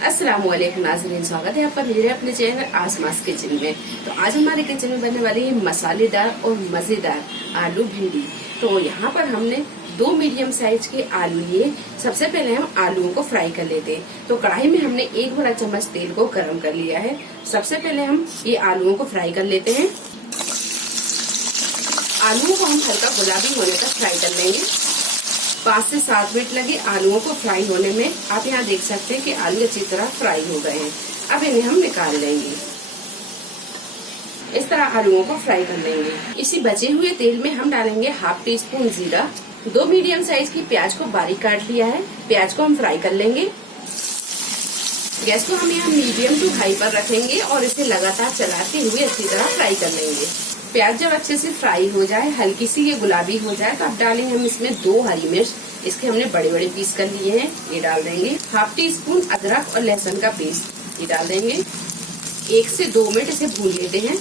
अस्सलामुअलैकुम नाज़रीन, स्वागत है आपका मेरे अपने चैनल आसमास किचन में। तो आज हमारे किचन में बनने वाली है मसालेदार और मजेदार आलू भिंडी। तो यहाँ पर हमने 2 मीडियम साइज के आलू लिए। सबसे पहले हम आलूओं को फ्राई कर लेते हैं। तो कढ़ाई में हमने 1 बड़ा चम्मच तेल को गर्म कर लिया है। सबसे पहले हम ये आलूओं को फ्राई कर लेते हैं। आलूओं को हम हल्का गुलाबी होने तक फ्राई कर लेंगे। 5 से 7 मिनट लगे आलूओं को फ्राई होने में। आप यहाँ देख सकते हैं कि आलू अच्छी तरह फ्राई हो गए हैं। अब इन्हें हम निकाल लेंगे। इस तरह आलूओं को फ्राई कर लेंगे। इसी बचे हुए तेल में हम डालेंगे हाफ टी स्पून जीरा। 2 मीडियम साइज की प्याज को बारीक काट लिया है। प्याज को हम फ्राई कर लेंगे। गैस को हम यहाँ मीडियम टू हाई पर रखेंगे और इसे लगातार चलाते हुए अच्छी तरह फ्राई कर लेंगे। प्याज जब अच्छे से फ्राई हो जाए, हल्की सी ये गुलाबी हो जाए, तो अब डालेंगे हम इसमें 2 हरी मिर्च। इसके हमने बड़े बड़े पीस कर लिए हैं, ये डाल देंगे। हाफ टी स्पून अदरक और लहसुन का पेस्ट ये डाल देंगे। 1 से 2 मिनट इसे भून लेते हैं।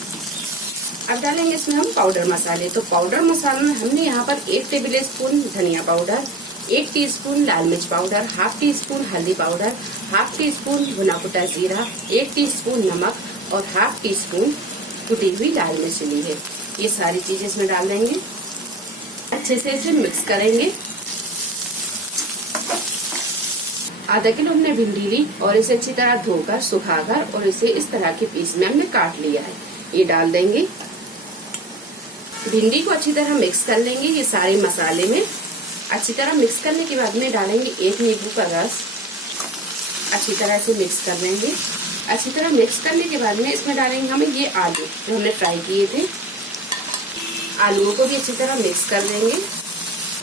अब डालेंगे इसमें हम पाउडर मसाले। तो पाउडर मसालों में हमने यहाँ पर 1 टेबल स्पून धनिया पाउडर, 1 टीस्पून लाल मिर्च पाउडर, हाफ टी स्पून हल्दी पाउडर, हाफ टी स्पून भुना कुटा जीरा, 1 टीस्पून नमक और हाफ टी स्पून कुटी हुई लाल मिर्च ली है। ये सारी चीजें इसमें डाल देंगे। अच्छे से इसे मिक्स करेंगे। आधा किलो हमने भिंडी ली और इसे अच्छी तरह धोकर सुखाकर और इसे इस तरह के पीस में हमने काट लिया है, ये डाल देंगे। भिंडी को अच्छी तरह मिक्स कर लेंगे। ये सारे मसाले में अच्छी तरह मिक्स करने के बाद में डालेंगे 1 नींबू का रस। अच्छी तरह से मिक्स कर लेंगे। अच्छी तरह मिक्स करने के बाद में इसमें डालेंगे हमें ये आलू जो हमने फ्राई किए थे। आलूओं को भी अच्छी तरह मिक्स कर देंगे।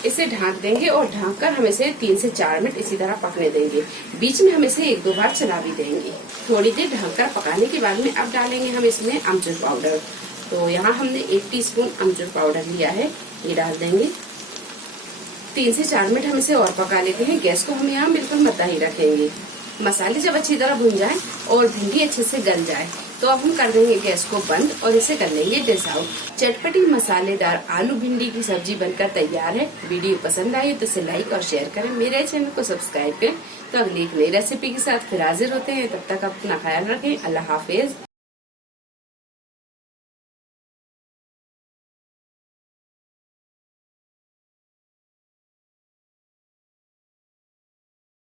इसे ढक देंगे और ढककर हम इसे 3 से 4 मिनट इसी तरह पकने देंगे। बीच में हम इसे 1-2 बार चला भी देंगे। थोड़ी देर ढककर पकाने के बाद में अब डालेंगे हम इसमें अमचूर पाउडर। तो यहाँ हमने 1 टीस्पून अमचूर पाउडर लिया है, ये डाल देंगे। 3 से 4 मिनट हम इसे और पका लेते हैं। गैस को हम यहाँ बिल्कुल मद्दा ही रखेंगे। मसाले जब अच्छी तरह भुन जाए और भिंडी अच्छे से गल जाए तो अब हम कर देंगे गैस को बंद और इसे कर लेंगे डिश आउट। चटपटी मसालेदार आलू भिंडी की सब्जी बनकर तैयार है। वीडियो पसंद आई तो इसे लाइक और शेयर करें। मेरे चैनल को सब्सक्राइब करें। तो अगली एक नई रेसिपी के साथ फिर हाजिर होते हैं। तब तक अपना ख्याल रखें। अल्लाह हाफिज।